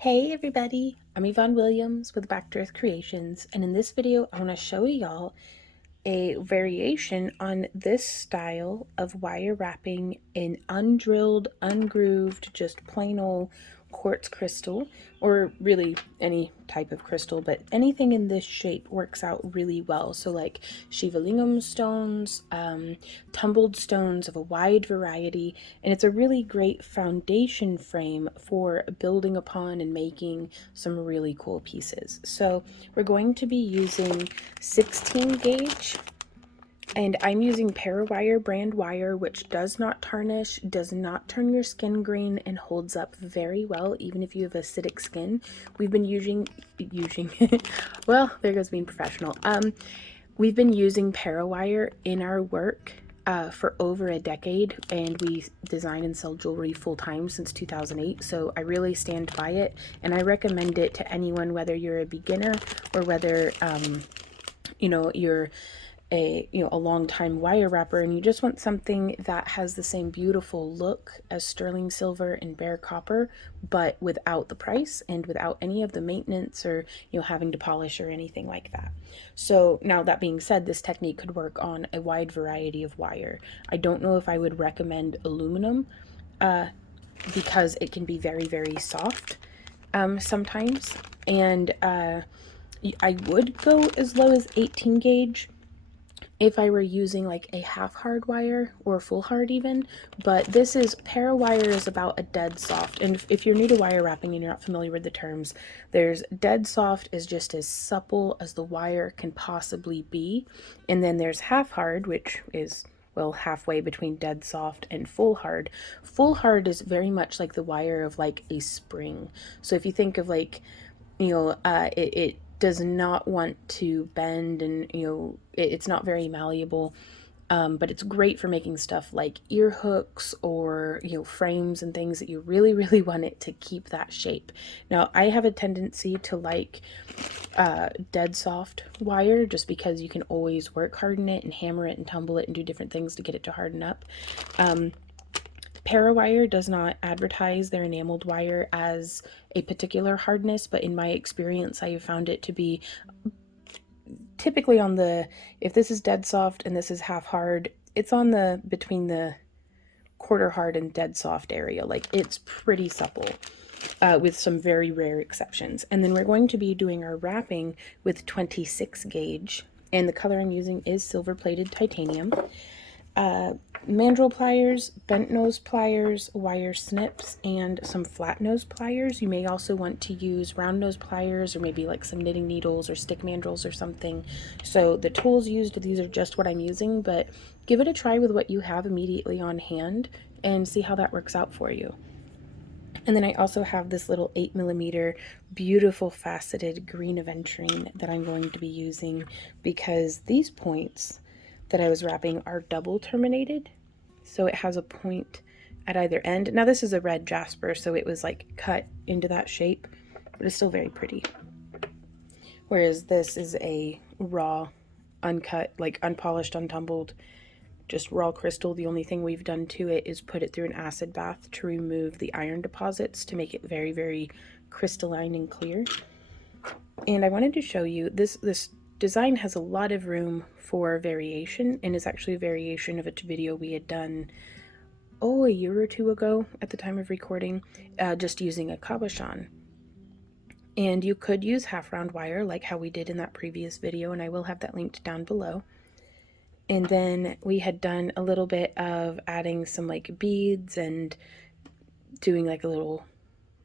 Hey everybody, I'm Yvonne Williams with Back to Earth Creations, and in this video I want to show y'all a variation on this style of wire wrapping in undrilled, ungrooved, just plain old quartz crystal, or really any type of crystal, but anything in this shape works out really well. So like Shivalingam stones, tumbled stones of a wide variety, and it's a really great foundation frame for building upon and making some really cool pieces. So we're going to be using 16 gauge, and I'm using Parawire brand wire, which does not tarnish, does not turn your skin green, and holds up very well even if you have acidic skin. We've been using well, there goes being professional. We've been using Parawire in our work for over a decade, and we design and sell jewelry full-time since 2008, so I really stand by it, and I recommend it to anyone, whether you're a beginner or whether you're a long time wire wrapper and you just want something that has the same beautiful look as sterling silver and bare copper, but without the price and without any of the maintenance or having to polish or anything like that. So now, that being said, this technique could work on a wide variety of wire. I don't know if I would recommend aluminum because it can be very, very soft sometimes, and I would go as low as 18 gauge if I were using like a half hard wire or full hard even, but this is, Parawire is about a dead soft, and if you're new to wire wrapping and you're not familiar with the terms, there's dead soft is just as supple as the wire can possibly be, and then there's half hard, which is, well, halfway between dead soft and full hard. Full hard is very much like the wire of like a spring. So if you think of like, it does not want to bend, and it's not very malleable, but it's great for making stuff like ear hooks or frames and things that you really, really want it to keep that shape. Now, I have a tendency to like dead soft wire just because you can always work harden it and hammer it and tumble it and do different things to get it to harden up. Parawire does not advertise their enameled wire as a particular hardness, but in my experience, I have found it to be typically on the, if this is dead soft and this is half hard, it's on the, between the quarter hard and dead soft area. Like, it's pretty supple, with some very rare exceptions. And then we're going to be doing our wrapping with 26 gauge, and the color I'm using is silver plated titanium. Mandrel pliers, bent nose pliers, wire snips, and some flat nose pliers. You may also want to use round nose pliers, or maybe like some knitting needles or stick mandrels or something. So the tools used, these are just what I'm using, but give it a try with what you have immediately on hand and see how that works out for you. And then I also have this little 8mm beautiful faceted green aventurine that I'm going to be using, because these points that I was wrapping are double terminated, so it has a point at either end. Now, this is a red jasper, so it was like cut into that shape, but it's still very pretty. Whereas this is a raw, uncut, like unpolished, untumbled, just raw crystal. The only thing we've done to it is put it through an acid bath to remove the iron deposits to make it very, very crystalline and clear. And I wanted to show you this design has a lot of room for variation, and is actually a variation of a video we had done a year or two ago at the time of recording, just using a cabochon. And you could use half round wire like how we did in that previous video, and I will have that linked down below. And then we had done a little bit of adding some like beads and doing like a little,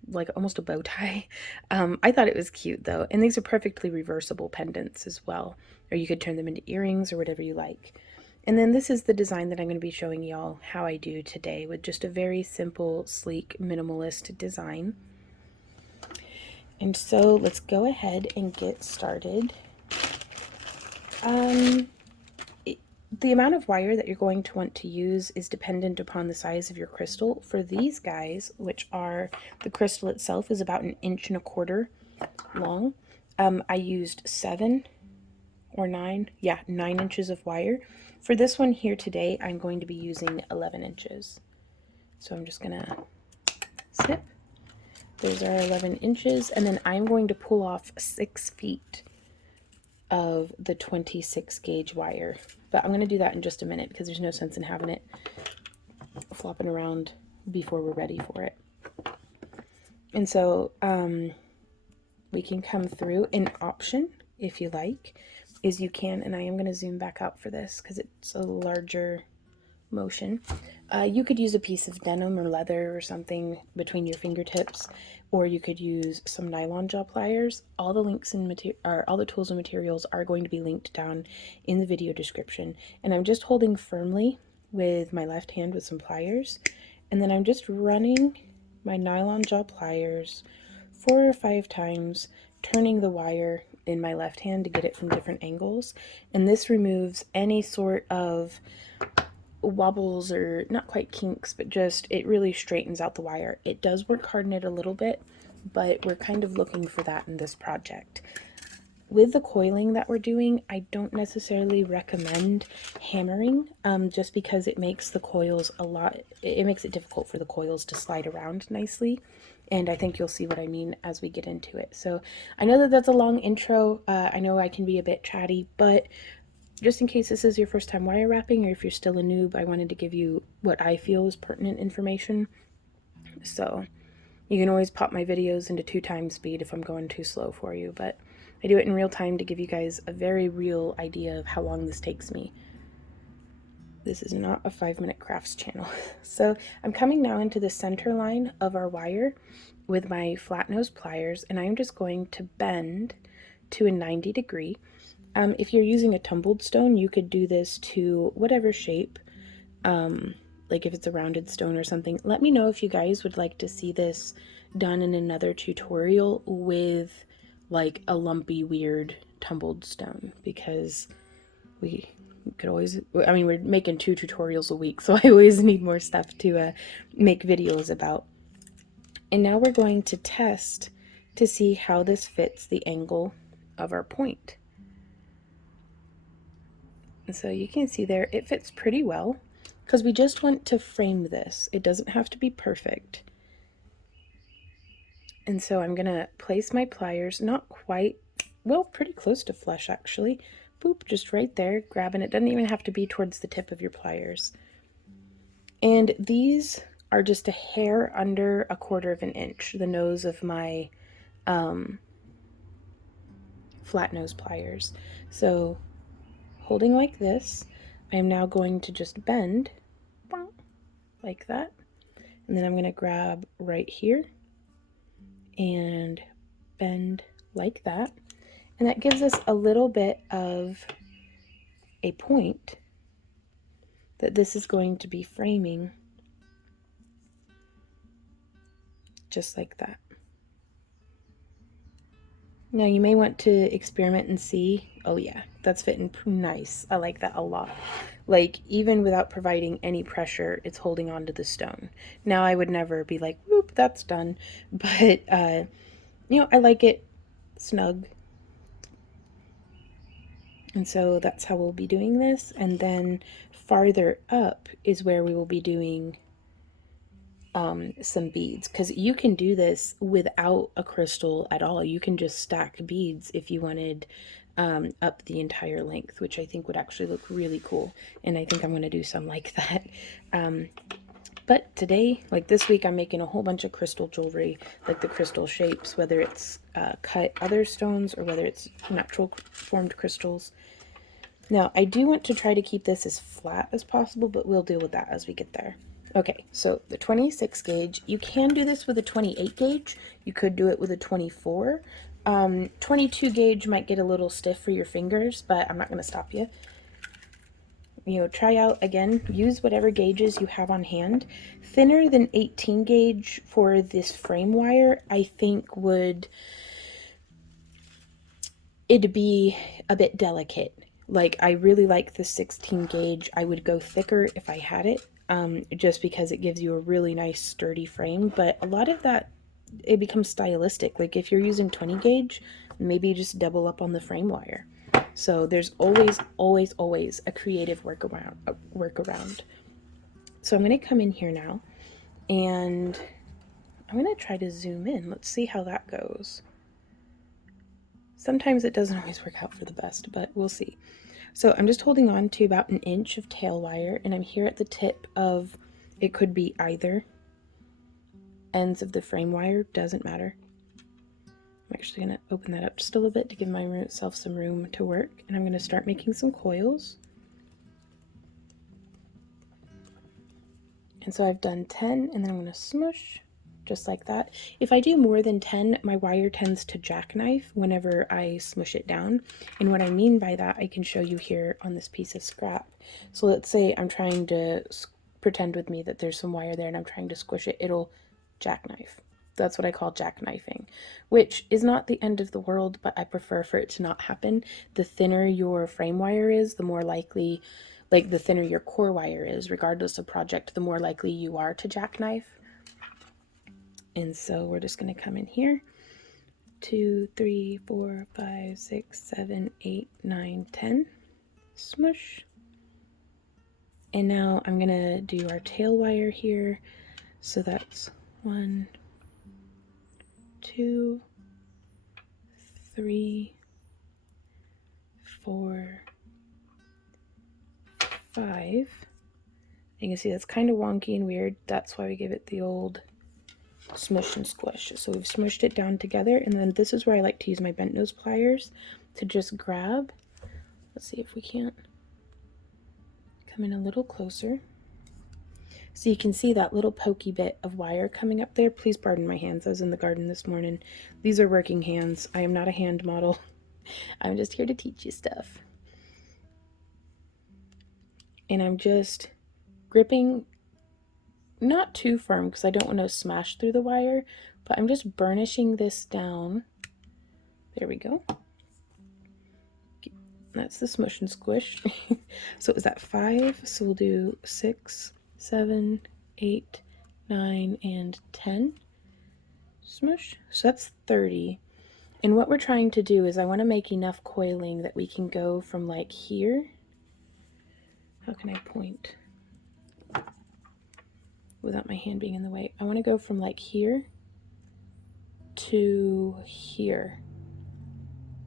like almost a bow tie. I thought it was cute though. And these are perfectly reversible pendants as well, or you could turn them into earrings or whatever you like. And then this is the design that I'm going to be showing y'all how I do today, with just a very simple, sleek, minimalist design. And so let's go ahead and get started. The amount of wire that you're going to want to use is dependent upon the size of your crystal. For these guys, which are, the crystal itself is about 1.25 inches long, I used 7 or 9, yeah, 9 inches of wire. For this one here today, I'm going to be using 11 inches. So I'm just gonna snip. There's our 11 inches, and then I'm going to pull off 6 feet of the 26 gauge wire. But I'm going to do that in just a minute because there's no sense in having it flopping around before we're ready for it. And so we can come through. An option, if you like, is you can, and I am going to zoom back out for this because it's a larger motion. You could use a piece of denim or leather or something between your fingertips, or you could use some nylon jaw pliers. All the links and all the tools and materials are going to be linked down in the video description. And I'm just holding firmly with my left hand with some pliers, and then I'm just running my nylon jaw pliers 4 or 5 times, turning the wire in my left hand to get it from different angles. And this removes any sort of wobbles, or not quite kinks, but just it really straightens out the wire. It does work harden it a little bit, but we're kind of looking for that in this project. With the coiling that we're doing, I don't necessarily recommend hammering, just because it makes the coils it makes it difficult for the coils to slide around nicely. And I think you'll see what I mean as we get into it. So I know that that's a long intro. I know I can be a bit chatty, but just in case this is your first time wire wrapping, or if you're still a noob, I wanted to give you what I feel is pertinent information. So you can always pop my videos into 2x speed if I'm going too slow for you, but I do it in real time to give you guys a very real idea of how long this takes me. This is not a 5-minute crafts channel. So I'm coming now into the center line of our wire with my flat nose pliers, and I'm just going to bend to a 90 degree. If you're using a tumbled stone, you could do this to whatever shape, like if it's a rounded stone or something. Let me know if you guys would like to see this done in another tutorial with like a lumpy, weird tumbled stone, because we could always, I mean, we're making 2 tutorials a week, so I always need more stuff to make videos about. And now we're going to test to see how this fits the angle of our point. And so you can see there, it fits pretty well because we just want to frame this. It doesn't have to be perfect. And so I'm going to place my pliers, not quite, well, pretty close to flush actually. Boop, just right there, grabbing it. Doesn't even have to be towards the tip of your pliers. And these are just a hair under 1/4 of an inch, the nose of my flat nose pliers. So holding like this, I am now going to just bend like that, and then I'm going to grab right here and bend like that, and that gives us a little bit of a point that this is going to be framing, just like that. Now you may want to experiment and see. Oh yeah, that's fitting nice. I like that a lot. Like, even without providing any pressure, it's holding on to the stone. Now I would never be like, whoop, that's done. But, you know, I like it snug. And so that's how we'll be doing this. And then farther up is where we will be doing some beads, because you can do this without a crystal at all. You can just stack beads if you wanted up the entire length, which I think would actually look really cool. And I think I'm going to do some like that. But today, like this week, I'm making a whole bunch of crystal jewelry, like the crystal shapes, whether it's cut other stones or whether it's natural formed crystals. Now, I do want to try to keep this as flat as possible, but we'll deal with that as we get there. Okay, so the 26 gauge, you can do this with a 28 gauge. You could do it with a 24. 22 gauge might get a little stiff for your fingers, but I'm not going to stop you. You know, try out, again, use whatever gauges you have on hand. Thinner than 18 gauge for this frame wire, I think it'd be a bit delicate. Like, I really like the 16 gauge. I would go thicker if I had it, just because it gives you a really nice sturdy frame. But a lot of that, it becomes stylistic. Like if you're using 20 gauge, maybe just double up on the frame wire. So there's always, always, always a creative workaround. So I'm going to come in here now, and I'm going to try to zoom in. Let's see how that goes. Sometimes it doesn't always work out for the best, but we'll see. So I'm just holding on to about 1 inch of tail wire, and I'm here at the tip of, it could be either ends of the frame wire, doesn't matter. I'm actually going to open that up just a little bit to give myself some room to work, and I'm going to start making some coils. And so I've done 10, and then I'm going to smush just like that. If I do more than 10, my wire tends to jackknife whenever I smush it down. And what I mean by that, I can show you here on this piece of scrap. So let's say I'm trying to pretend with me that there's some wire there and I'm trying to squish it, it'll jackknife. That's what I call jackknifing, which is not the end of the world, but I prefer for it to not happen. The thinner your frame wire is, the more likely, like the thinner your core wire is, regardless of project, the more likely you are to jackknife. And so we're just going to come in here, 2, 3, 4, 5, 6, 7, 8, 9, 10, smush. And now I'm going to do our tail wire here. So that's 1, 2, 3, 4, 5. You can see that's kind of wonky and weird. That's why we give it the old smush and squish. So we've smushed it down together, and then this is where I like to use my bent nose pliers to just grab. Let's see if we can't come in a little closer. So you can see that little pokey bit of wire coming up there. Please pardon my hands. I was in the garden this morning. These are working hands. I am not a hand model. I'm just here to teach you stuff. And I'm just gripping, not too firm because I don't want to smash through the wire, but I'm just burnishing this down. There we go. That's the smush and squish. So it was at 5, so we'll do 6, 7, 8, 9, and 10. Smush. So that's 30. And what we're trying to do is I want to make enough coiling that we can go from like here. How can I point without my hand being in the way? I want to go from like here to here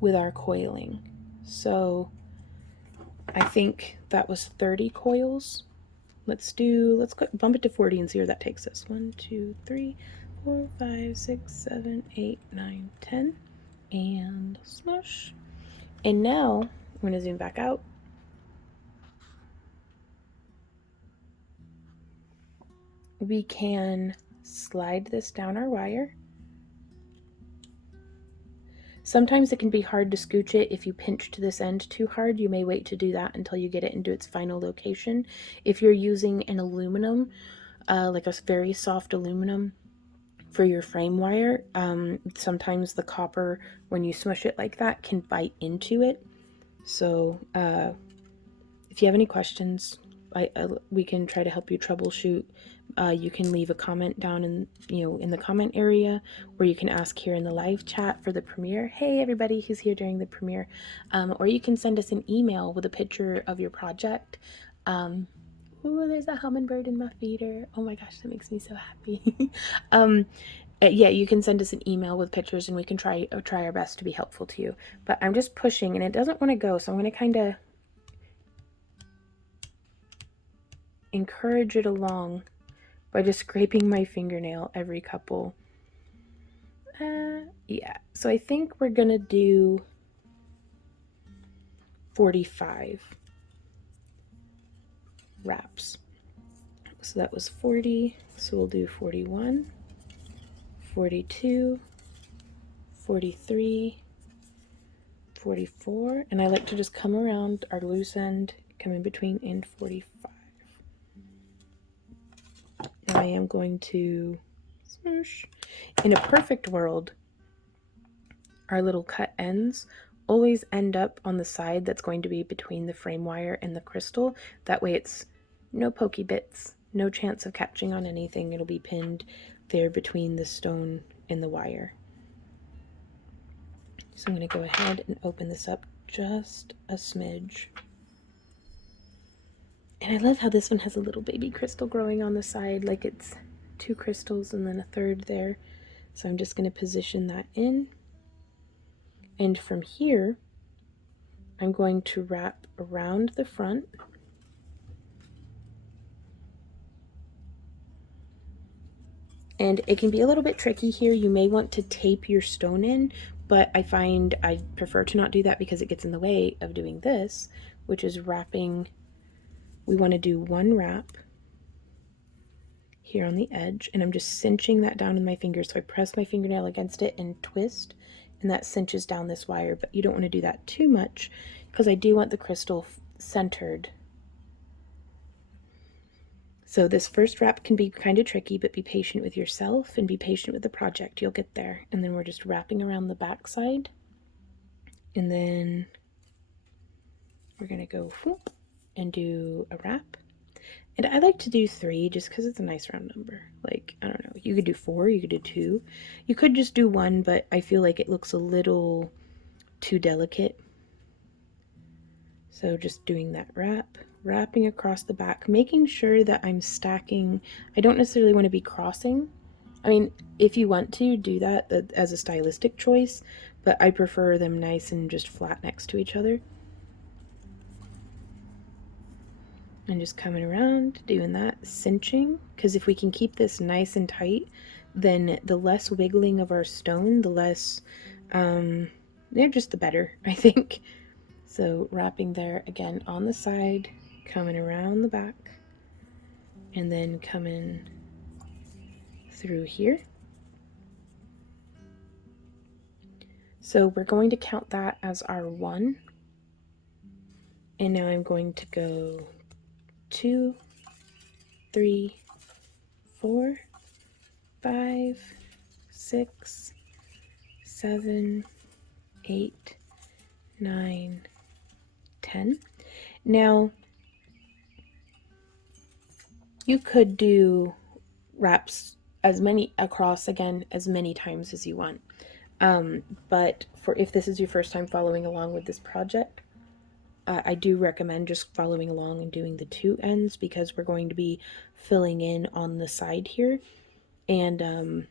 with our coiling. So I think that was 30 coils. Let's bump it to 40 and see where that takes us. 1, 2, 3, 4, 5, 6, 7, 8, 9, 10, and smush. And now I'm going to zoom back out. We can slide this down our wire. Sometimes it can be hard to scooch it if you pinch to this end too hard. You may wait to do that until you get it into its final location. If you're using an aluminum, like a very soft aluminum for your frame wire, sometimes the copper, when you smush it like that, can bite into it. So if you have any questions, we can try to help you troubleshoot. You can leave a comment down in the comment area, or you can ask here in the live chat for the premiere. Hey everybody who's here during the premiere, or you can send us an email with a picture of your project. Ooh, there's a hummingbird in my feeder. Oh my gosh, that makes me so happy. Yeah, you can send us an email with pictures, and we can try our best to be helpful to you. But I'm just pushing, and it doesn't want to go, so I'm going to kind of encourage it along by just scraping my fingernail every couple. Yeah, so I think we're gonna do 45 wraps. So that was 40, so we'll do 41, 42, 43, 44, and I like to just come around our loose end, come in between, and 45. Now I am going to smush. In a perfect world, our little cut ends always end up on the side that's going to be between the frame wire and the crystal. That way it's no pokey bits, no chance of catching on anything. It'll be pinned there between the stone and the wire. So I'm going to go ahead and open this up just a smidge. And I love how this one has a little baby crystal growing on the side, like it's 2 crystals and then a third there. So I'm just going to position that in. And from here, I'm going to wrap around the front. And it can be a little bit tricky here. You may want to tape your stone in, but I find I prefer to not do that because it gets in the way of doing this, which is wrapping. We want to do one wrap here on the edge, and I'm just cinching that down with my fingers. So I press my fingernail against it and twist, and that cinches down this wire, but you don't want to do that too much because I do want the crystal centered. So this first wrap can be kind of tricky, but be patient with yourself and be patient with the project. You'll get there. And then we're just wrapping around the back side. And then we're going to go whoop, and do a wrap. And I like to do 3 just because it's a nice round number. Like, I don't know, you could do 4, you could do 2. You could just do 1, but I feel like it looks a little too delicate. So just doing that wrap, wrapping across the back, making sure that I'm stacking. I don't necessarily want to be crossing. I mean, if you want to do that as a stylistic choice, but I prefer them nice and just flat next to each other. And just coming around, doing that, cinching, because if we can keep this nice and tight, then the less wiggling of our stone, the less, just the better, I think. So wrapping there again on the side, coming around the back, and then coming through here. So we're going to count that as our 1. And now I'm going to go 2, 3, 4, 5, 6, 7, 8, 9, 10. Now, you could do wraps as many across again as many times as you want. But if this is your first time following along with this project, I do recommend just following along and doing the 2 ends because we're going to be filling in on the side here. And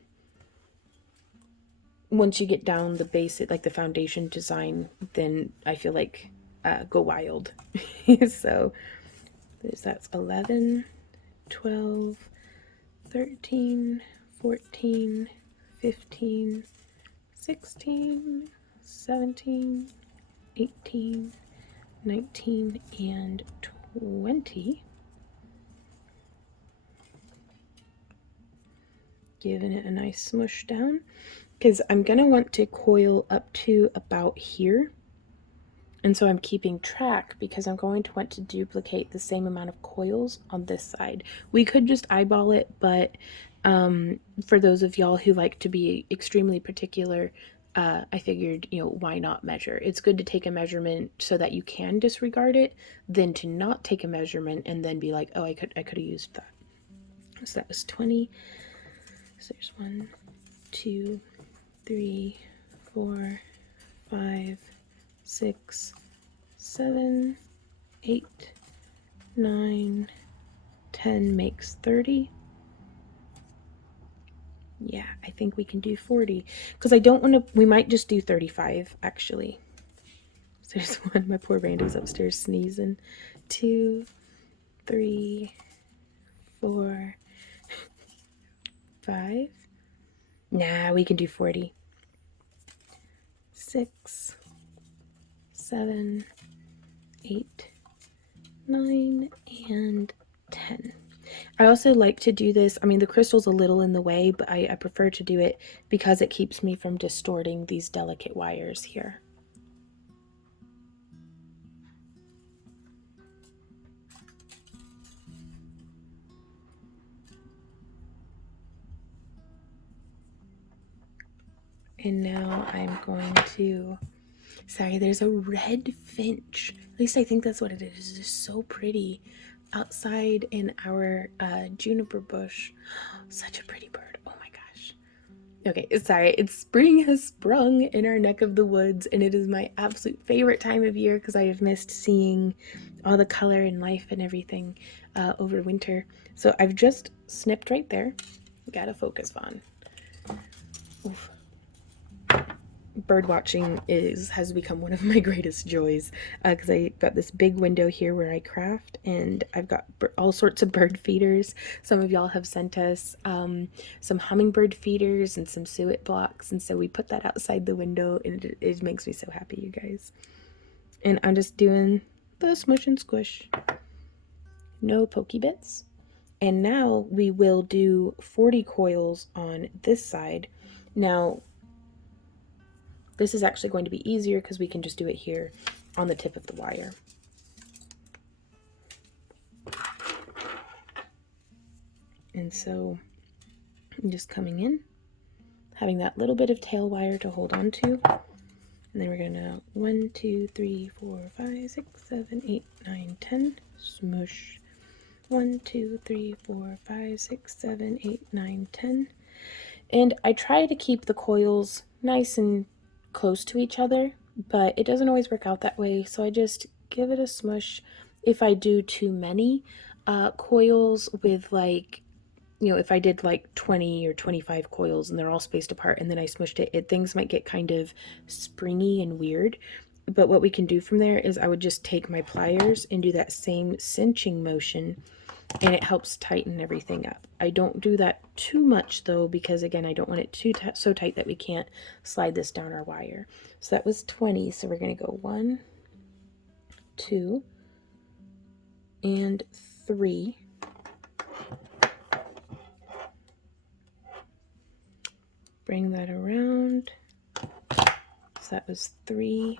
once you get down the basic, like the foundation design, then I feel like go wild. So that's 11, 12, 13, 14, 15, 16, 17, 18, 19, and 20. Giving it a nice smush down, because I'm going to want to coil up to about here. And so I'm keeping track because I'm going to want to duplicate the same amount of coils on this side. We could just eyeball it, but for those of y'all who like to be extremely particular, I figured, why not measure? It's good to take a measurement so that you can disregard it than to not take a measurement and then be like, oh, I could have used that. So that was 20. So there's 1, 2, 3, 4, 5, 6, 7, 8, 9, 10 makes 30. Yeah, I think we can do 40 because I don't want to, we might just do 35 actually. So there's 1, my poor Randy's upstairs sneezing. 2, 3, 4, 5. Nah, we can do 40. 6, 7, 8, 9, and 10. I also like to do this, I mean the crystal's a little in the way, but I prefer to do it because it keeps me from distorting these delicate wires here. And now I'm going to, sorry, there's a red finch. At least I think that's what it is. It's just so pretty outside in our juniper bush. Such a pretty bird. Oh my gosh. Okay, sorry. It's spring has sprung in our neck of the woods, and it is my absolute favorite time of year because I have missed seeing all the color and life and everything over winter. So I've just snipped right there. Gotta focus on. Oof. Bird watching has become one of my greatest joys, because I got this big window here where I craft, and I've got all sorts of bird feeders. Some of y'all have sent us some hummingbird feeders and some suet blocks, and so we put that outside the window, and it makes me so happy, you guys. And I'm just doing the smush and squish, no pokey bits. And now we will do 40 coils on this side. Now this is actually going to be easier because we can just do it here on the tip of the wire. And so I'm just coming in, having that little bit of tail wire to hold on to. And then we're gonna 1, 2, 3, 4, 5, 6, 7, 8, 9, 10, smush. 1, 2, 3, 4, 5, 6, 7, 8, 9, 10. And I try to keep the coils nice and close to each other, but it doesn't always work out that way, so I just give it a smush. If I do too many coils with, like, you know, if I did like 20 or 25 coils and they're all spaced apart and then I smushed it, things might get kind of springy and weird. But what we can do from there is I would just take my pliers and do that same cinching motion, and it helps tighten everything up. I don't do that too much though, because again, I don't want it too so tight that we can't slide this down our wire. So that was 20. So we're going to go 1, 2, and 3. Bring that around. So that was 3,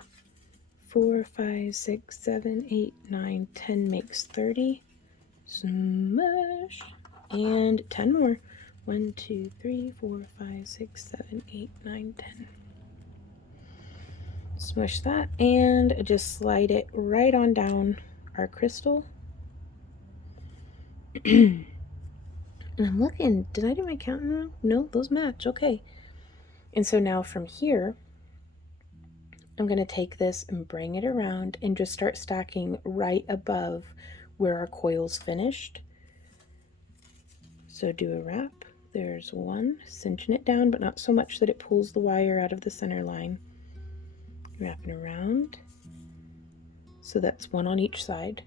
4, 5, 6, 7, 8, 9, 10 makes 30. Smush. And 10 more. 1, 2, 3, 4, 5, 6, 7, 8, 9, 10. Smush that and just slide it right on down our crystal. And I'm looking, did I do my counting wrong? No, those match, okay. And so now from here, I'm going to take this and bring it around and just start stacking right above where our coil's finished. So do a wrap. There's one, cinching it down, but not so much that it pulls the wire out of the center line. Wrapping around. So that's one on each side.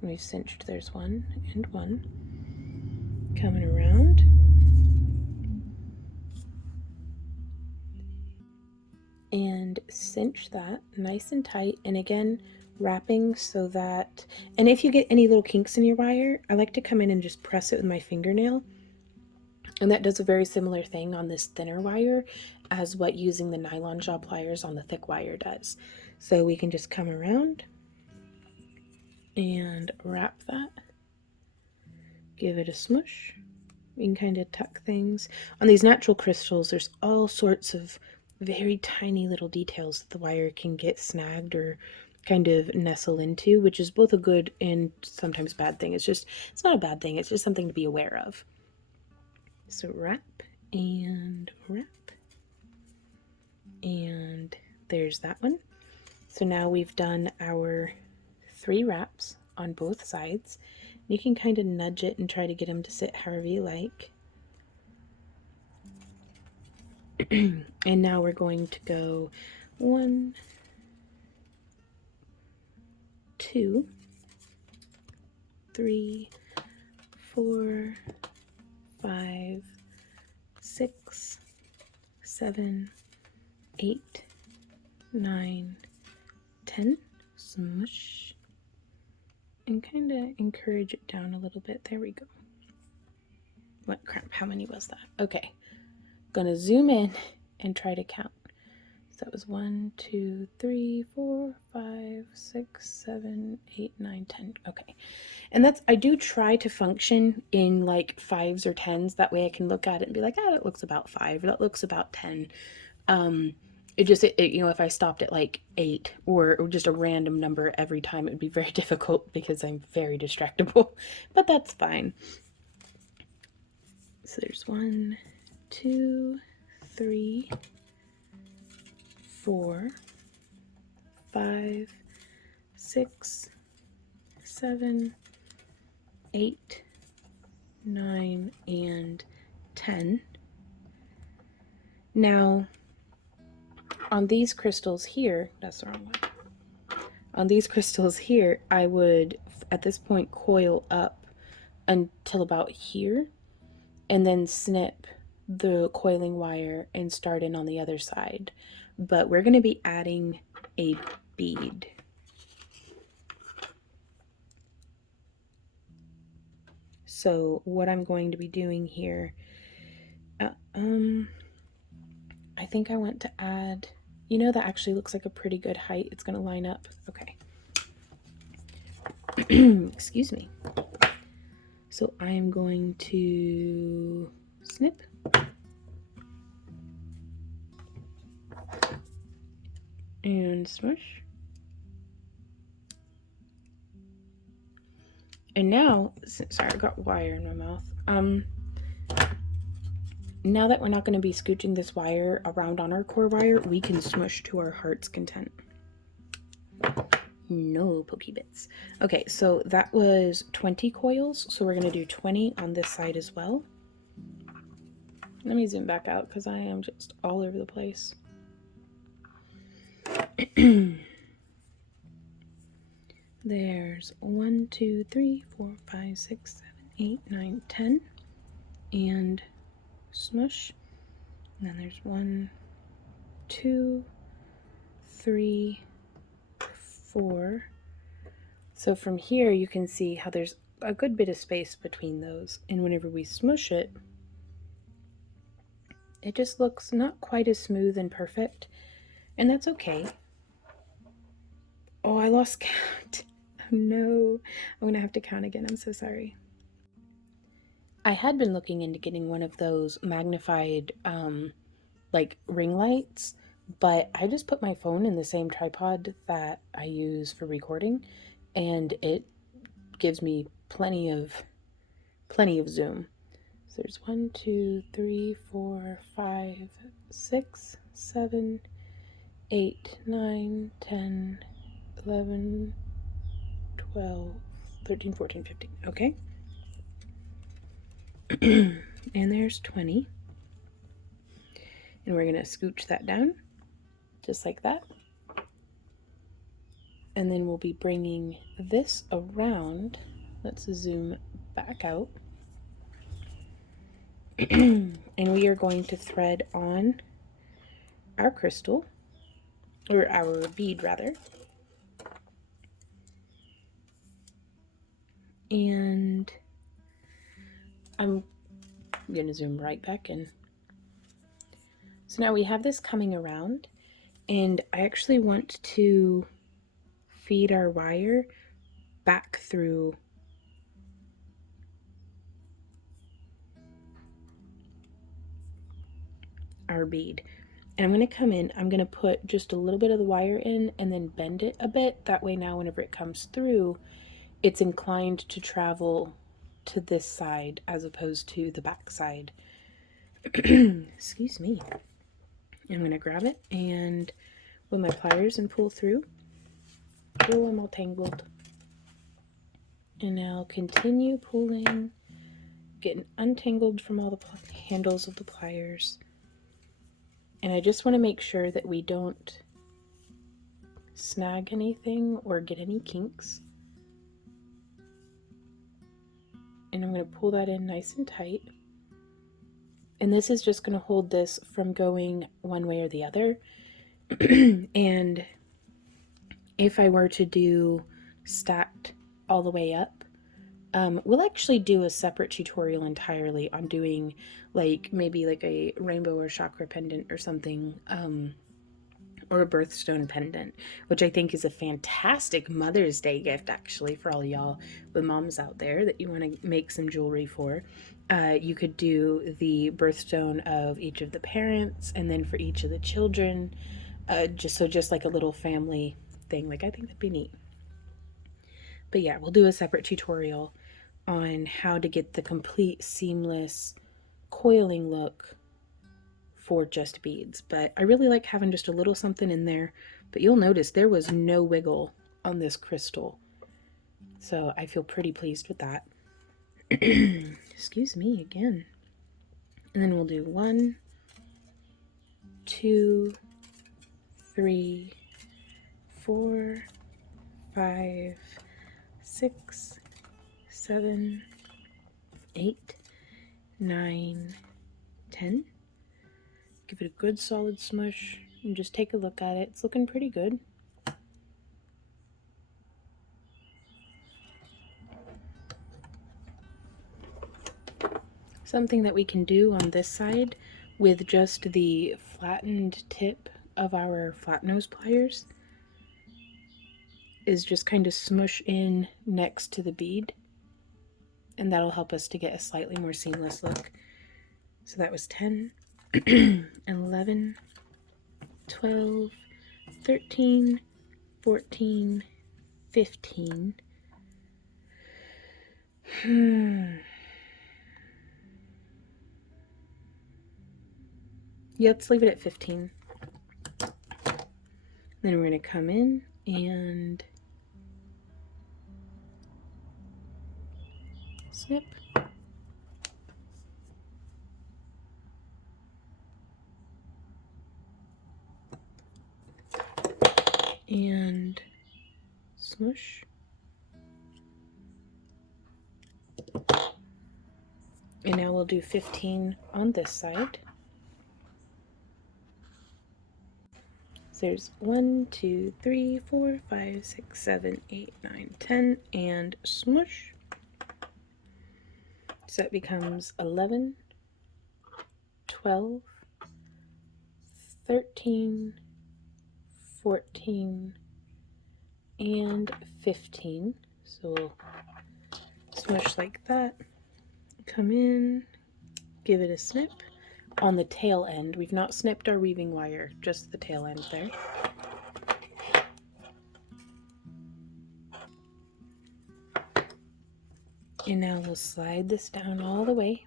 And we've cinched, there's one and one. Coming around. And cinch that nice and tight, and again wrapping so that, and if you get any little kinks in your wire, I like to come in and just press it with my fingernail, and that does a very similar thing on this thinner wire as what using the nylon jaw pliers on the thick wire does. So we can just come around and wrap that, give it a smush. We can kind of tuck things. On these natural crystals, there's all sorts of very tiny little details that the wire can get snagged or kind of nestle into, which is both a good and sometimes bad thing. It's not a bad thing, it's just something to be aware of. So wrap and wrap. And there's that one. So now we've done our 3 wraps on both sides. You can kind of nudge it and try to get them to sit however you like. And now we're going to go 1, 2, 3, 4, 5, 6, 7, 8, 9, 10. Smush. And kind of encourage it down a little bit. There we go. What crap, how many was that? Okay. Gonna zoom in and try to count. So that was 1, 2, 3, 4, 5, 6, 7, 8, 9, 10. Okay. And that's, I do try to function in like 5s or 10s. That way I can look at it and be like, ah, that looks about 5, that looks about 10. You know, if I stopped at like 8 or just a random number every time, it would be very difficult because I'm very distractible, but that's fine. So there's 1, 2, 3, 4, 5, 6, 7, 8, 9, and 10. Now, on these crystals here, that's the wrong one. On these crystals here, I would, at this point, coil up until about here, and then snip the coiling wire and start in on the other side. But we're going to be adding a bead. So what I'm going to be doing here, I think I want to add, you know, that actually looks like a pretty good height. It's going to line up. Okay. Excuse me. So I am going to snip. And smush. And now, sorry, I got wire in my mouth. Now that we're not going to be scooching this wire around on our core wire, we can smush to our heart's content. No pokey bits. Okay, so that was 20 coils, so we're going to do 20 on this side as well. Let me zoom back out because I am just all over the place. There's 1, 2, 3, 4, 5, 6, 7, 8, 9, 10, and smush. And then there's 1, 2, 3, 4. So from here you can see how there's a good bit of space between those, and whenever we smush it, it just looks not quite as smooth and perfect, and that's okay. Oh, I lost count. No, I'm gonna have to count again. I'm so sorry. I had been looking into getting one of those magnified like ring lights, but I just put my phone in the same tripod that I use for recording, and it gives me plenty of zoom. So there's 1, 2, 3, 4, 5, 6, 7, 8, 9, 10, 11, 12, 13, 14, 15. Okay. And there's 20. And we're going to scooch that down just like that. And then we'll be bringing this around. Let's zoom back out. And we are going to thread on our crystal, or our bead rather. And I'm going to zoom right back in. So now we have this coming around, and I actually want to feed our wire back through our bead. And I'm going to come in, I'm going to put just a little bit of the wire in and then bend it a bit. That way now whenever it comes through, it's inclined to travel to this side as opposed to the back side. Excuse me. I'm going to grab it and with my pliers and pull through. Oh, I'm all tangled. And now continue pulling, getting untangled from all the handles of the pliers. And I just want to make sure that we don't snag anything or get any kinks. And I'm going to pull that in nice and tight. And this is just going to hold this from going one way or the other. And if I were to do stacked all the way up, we'll actually do a separate tutorial entirely on doing like maybe like a rainbow or chakra pendant or something, or a birthstone pendant, which I think is a fantastic Mother's Day gift actually for all y'all with moms out there that you want to make some jewelry for. You could do the birthstone of each of the parents, and then for each of the children, just like a little family thing. Like, I think that'd be neat. But yeah, we'll do a separate tutorial on how to get the complete seamless coiling look for just beads. But I really like having just a little something in there. But you'll notice there was no wiggle on this crystal, so I feel pretty pleased with that. Excuse me again. And then we'll do 1, 2, 3, 4, 5, 6, 7, 8, 9, 10. Give it a good solid smush and just take a look at it. It's looking pretty good. Something that we can do on this side with just the flattened tip of our flat nose pliers is just kind of smush in next to the bead, and that'll help us to get a slightly more seamless look. So that was 10, 11, 12, 13, 14, 15. Yeah, let's leave it at 15. Then we're going to come in and snip. And smush. And now we'll do 15 on this side. So there's 1, 2, 3, 4, 5, 6, 7, 8, 9, 10, and smush. So that becomes 11, 12, 13, 14, and 15. So we'll smush like that. Come in, give it a snip. On the tail end, we've not snipped our weaving wire, just the tail end there. And now we'll slide this down all the way.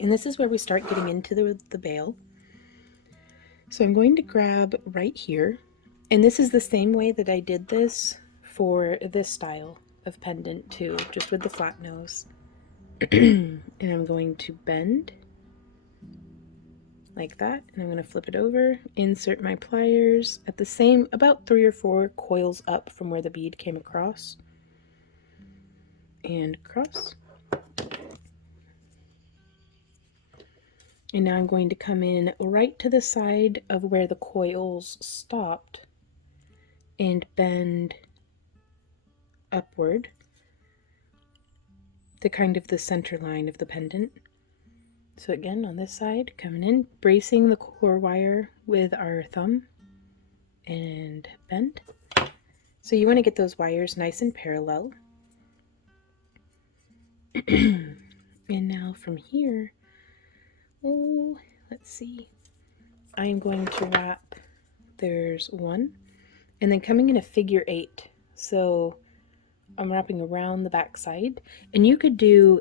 And this is where we start getting into the bail. So I'm going to grab right here, and this is the same way that I did this for this style of pendant too, just with the flat nose. And I'm going to bend like that, and I'm going to flip it over, insert my pliers at the same, about 3 or 4 coils up from where the bead came across, and across. And now I'm going to come in right to the side of where the coils stopped and bend upward to kind of the center line of the pendant. So again, on this side, coming in, bracing the core wire with our thumb and bend. So you want to get those wires nice and parallel. And now from here, let's see, I'm going to wrap, there's 1, and then coming in a figure 8. So I'm wrapping around the back side, and you could do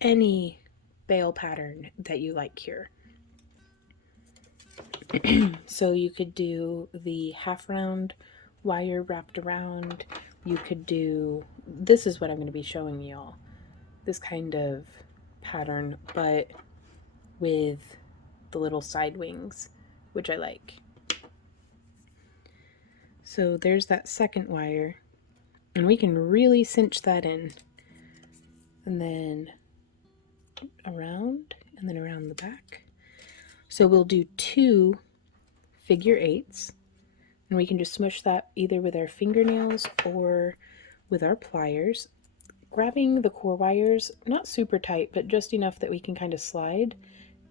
any bail pattern that you like here. So you could do the half round wire wrapped around. You could do, this is what I'm going to be showing y'all, this kind of pattern, but with the little side wings, which I like. So there's that second wire, and we can really cinch that in, and then around, and then around the back. So we'll do 2 figure 8s, and we can just smush that either with our fingernails or with our pliers, grabbing the core wires, not super tight, but just enough that we can kind of slide,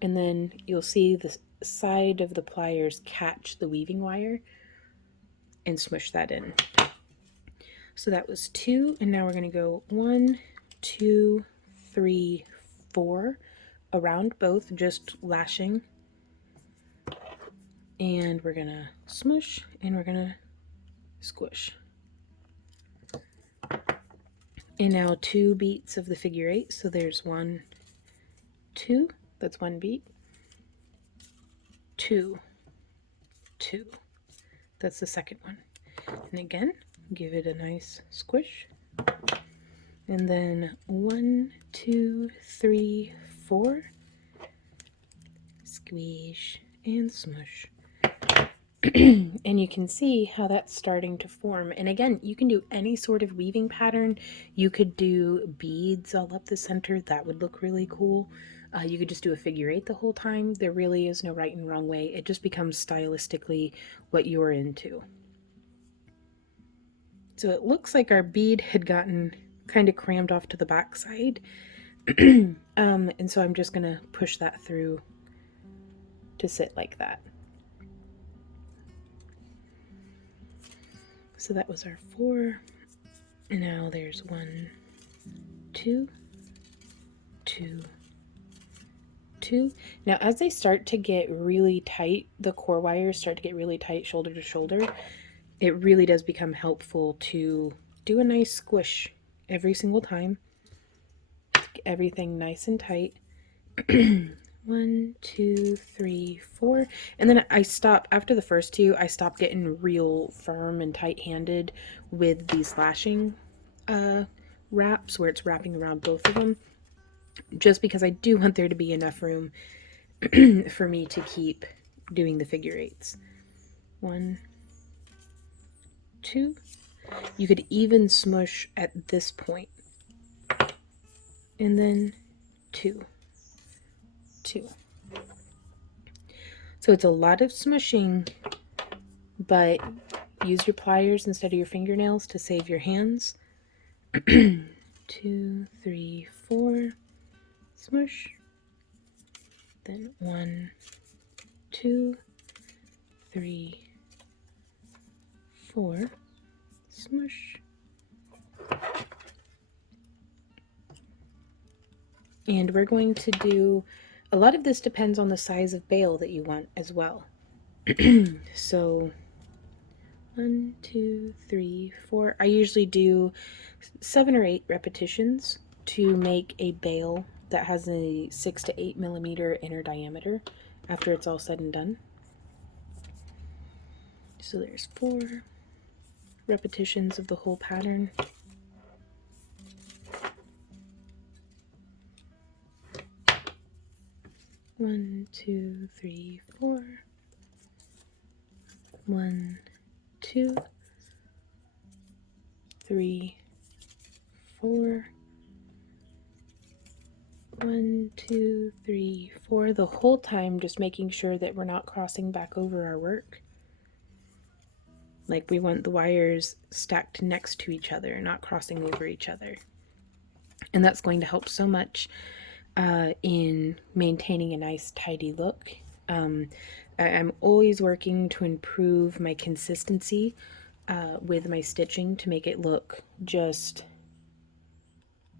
and then you'll see the side of the pliers catch the weaving wire and smush that in. So that was 2, and now we're going to go 1, 2, 3, 4 around both, just lashing, and we're gonna smush and we're gonna squish. And now 2 beats of the figure 8. So there's 1, 2, that's 1 beat, 2, 2, that's the second one. And again, give it a nice squish. And then 1, 2, 3, 4. Squish and smush. And you can see how that's starting to form. And again, you can do any sort of weaving pattern. You could do beads all up the center. That would look really cool. You could just do a figure eight the whole time. There really is no right and wrong way. It just becomes stylistically what you're into. So it looks like our bead had gotten kind of crammed off to the back side. And so I'm just going to push that through to sit like that. So that was our 4. And now there's 1, 2, 2, 2. Now as they start to get really tight, the core wires start to get really tight shoulder to shoulder, it really does become helpful to do a nice squish every single time. Get everything nice and tight. 1, 2, 3, 4. And then I stop after the first 2. I stop getting real firm and tight-handed with these lashing wraps where it's wrapping around both of them, just because I do want there to be enough room for me to keep doing the figure eights. 1, 2. You could even smush at this point, and then 2, 2. So it's a lot of smushing, but use your pliers instead of your fingernails to save your hands. 2, 3, 4, smush. Then 1, 2, 3, 4, smush. And we're going to do, a lot of this depends on the size of bale that you want as well. So 1, 2, 3, 4. I usually do 7 or 8 repetitions to make a bale that has a 6 to 8 millimeter inner diameter after it's all said and done. So there's 4 repetitions of the whole pattern. One, 2, 3, 4. 1, 2, 3, 4. 1, 2, 3, 4. The whole time just making sure that we're not crossing back over our work. Like, we want the wires stacked next to each other, not crossing over each other. And that's going to help so much in maintaining a nice tidy look. I'm always working to improve my consistency with my stitching to make it look just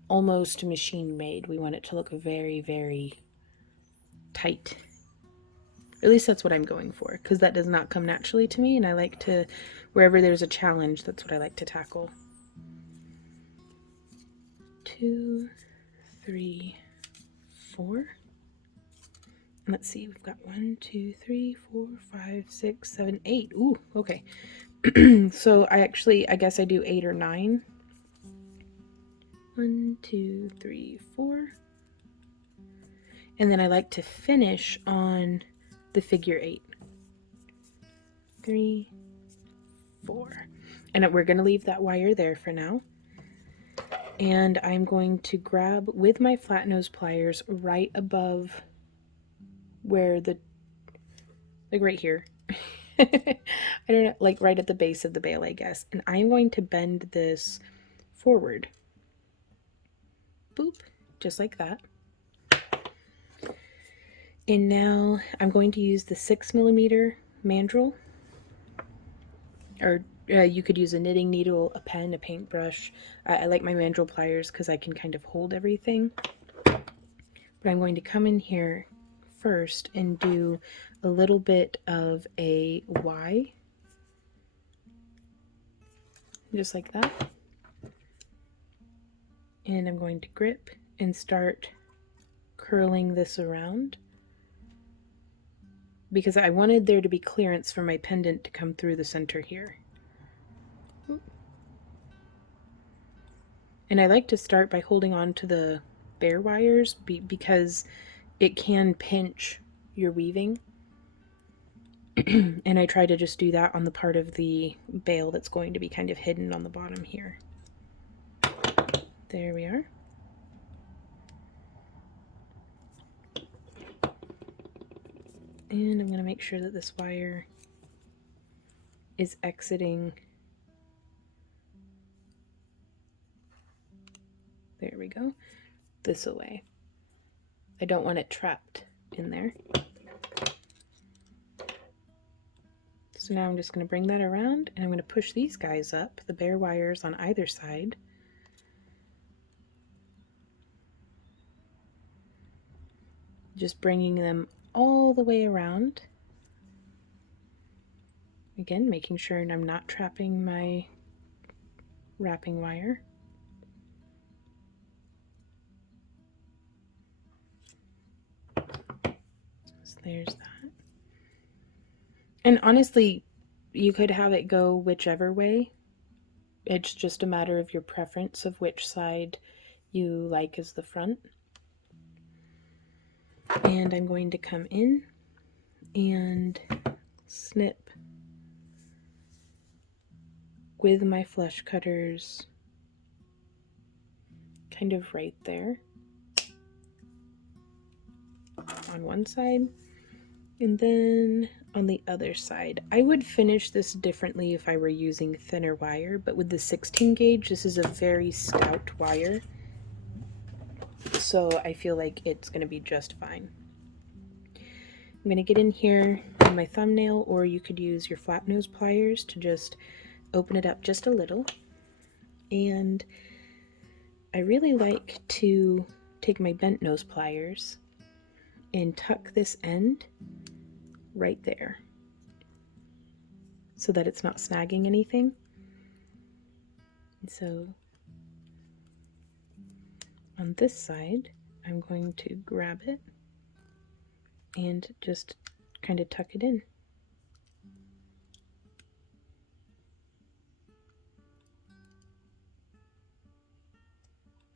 almost machine made. We want it to look very, very tight. At least that's what I'm going for, because that does not come naturally to me, and I like to, wherever there's a challenge, that's what I like to tackle. 2, 3, 4. Let's see, we've got 1, 2, 3, 4, 5, 6, 7, 8. Ooh, okay. So I guess I do 8 or 9. 1, 2, 3, 4. And then I like to finish on the figure 8. 3, 4. And we're going to leave that wire there for now. And I'm going to grab with my flat nose pliers right above where the, like right here. I don't know, like right at the base of the bale, I guess. And I'm going to bend this forward. Boop, just like that. And now I'm going to use the 6 millimeter mandrel, or you could use a knitting needle, a pen, a paintbrush. I like my mandrel pliers because I can kind of hold everything. But I'm going to come in here first and do a little bit of a Y, just like that. And I'm going to grip and start curling this around, because I wanted there to be clearance for my pendant to come through the center here. And I like to start by holding on to the bare wires because it can pinch your weaving. And I try to just do that on the part of the bail that's going to be kind of hidden on the bottom here. There we are. And I'm going to make sure that this wire is exiting. There we go. This away. I don't want it trapped in there. So now I'm just going to bring that around and I'm going to push these guys up, the bare wires on either side. Just bringing them all the way around. Again, making sure I'm not trapping my wrapping wire. So there's that. And honestly, you could have it go whichever way. It's just a matter of your preference of which side you like as the front. And I'm going to come in and snip with my flush cutters kind of right there on one side, and then on the other side. I would finish this differently if I were using thinner wire, but with the 16 gauge, this is a very stout wire, so I feel like it's going to be just fine. I'm going to get in here on my thumbnail, or you could use your flat nose pliers to just open it up just a little. And I really like to take my bent nose pliers and tuck this end right there so that it's not snagging anything. And so on this side, I'm going to grab it and just kind of tuck it in.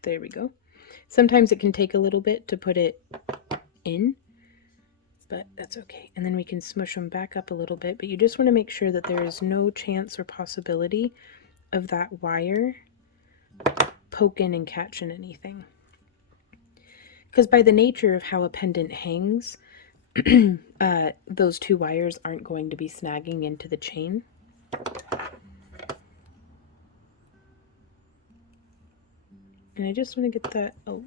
There we go. Sometimes it can take a little bit to put it in, but that's okay. And then we can smush them back up a little bit, but you just want to make sure that there is no chance or possibility of that wire poking and catching anything. Because by the nature of how a pendant hangs, those two wires aren't going to be snagging into the chain. And I just want to get that, oh,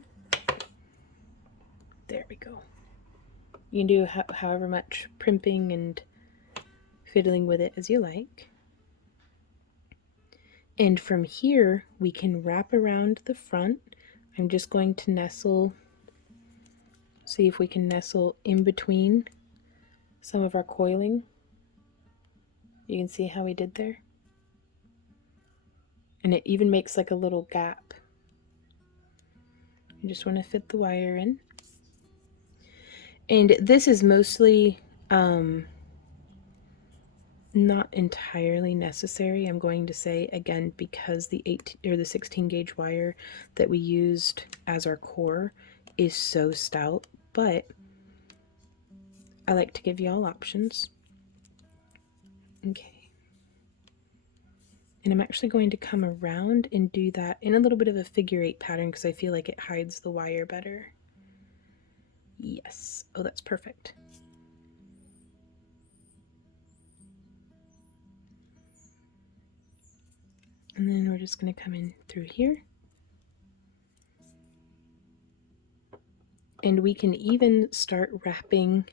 there we go. You can do however much primping and fiddling with it as you like. And from here, we can wrap around the front. I'm just going to nestle, see if we can nestle in between some of our coiling. You can see how we did there. And it even makes like a little gap. You just want to fit the wire in. And this is mostly not entirely necessary, I'm going to say, again, because the 16 gauge wire that we used as our core is so stout, but I like to give you all options. Okay. And I'm actually going to come around and do that in a little bit of a figure 8 pattern because I feel like it hides the wire better. Yes. Oh, that's perfect. And then we're just going to come in through here. And we can even start wrapping.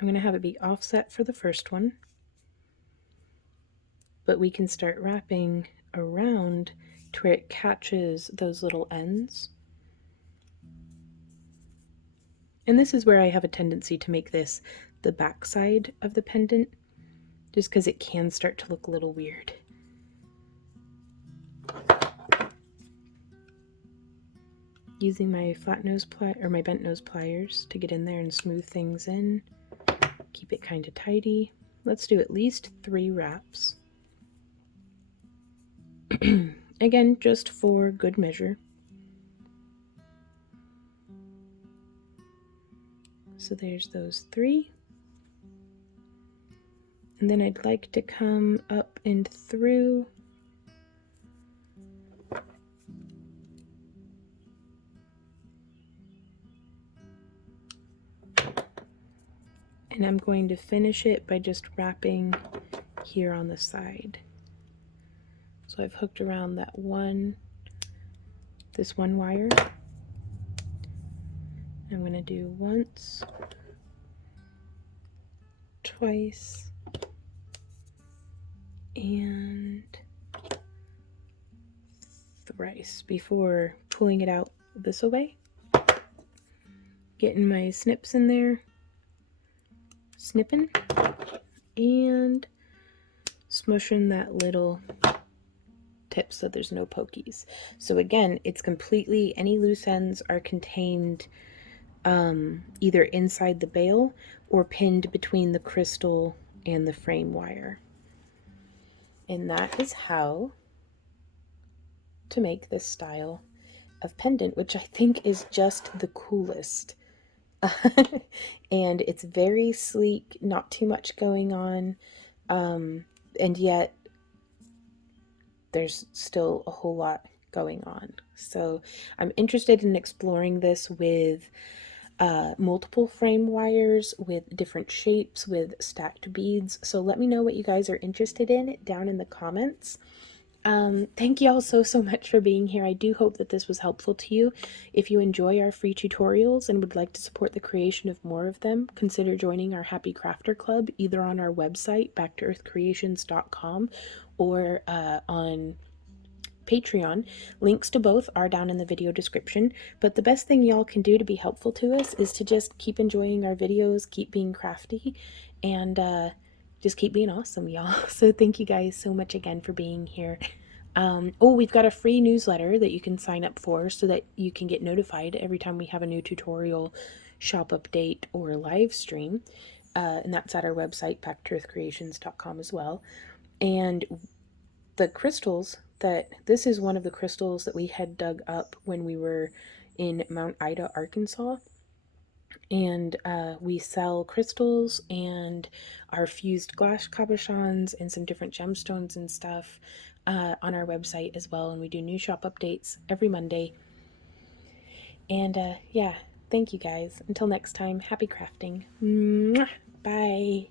I'm going to have it be offset for the first one, but we can start wrapping around to where it catches those little ends. And this is where I have a tendency to make this the back side of the pendant, just because it can start to look a little weird. Using my flat nose or my bent nose pliers to get in there and smooth things in, keep it kind of tidy. Let's do at least 3 wraps. Again, just for good measure. So there's those 3. And then I'd like to come up and through and I'm going to finish it by just wrapping here on the side. So I've hooked around this one wire. I'm going to do once, twice, and thrice before pulling it out this way. Getting my snips in there, snipping, and smushing that little tip so there's no pokies. So again, it's completely, any loose ends are contained either inside the bail or pinned between the crystal and the frame wire. And that is how to make this style of pendant, which I think is just the coolest. And it's very sleek, not too much going on, and yet there's still a whole lot going on. So I'm interested in exploring this with multiple frame wires, with different shapes, with stacked beads. So let me know what you guys are interested in down in the comments. Thank you all so much for being here. I do hope that this was helpful to you. If you enjoy our free tutorials and would like to support the creation of more of them, consider joining our Happy Crafter Club either on our website, backtoearthcreations.com, or on Patreon. Links to both are down in the video description, but the best thing y'all can do to be helpful to us is to just keep enjoying our videos, keep being crafty, and just keep being awesome, y'all. So thank you guys so much again for being here. Oh, we've got a free newsletter that you can sign up for so that you can get notified every time we have a new tutorial, shop update, or live stream. And that's at our website, backtoearthcreations.com as well. And the crystals this is one of the crystals that we had dug up when we were in Mount Ida, Arkansas. And we sell crystals and our fused glass cabochons and some different gemstones and stuff on our website as well. And we do new shop updates every Monday. And yeah, thank you guys. Until next time, happy crafting. Mwah! Bye.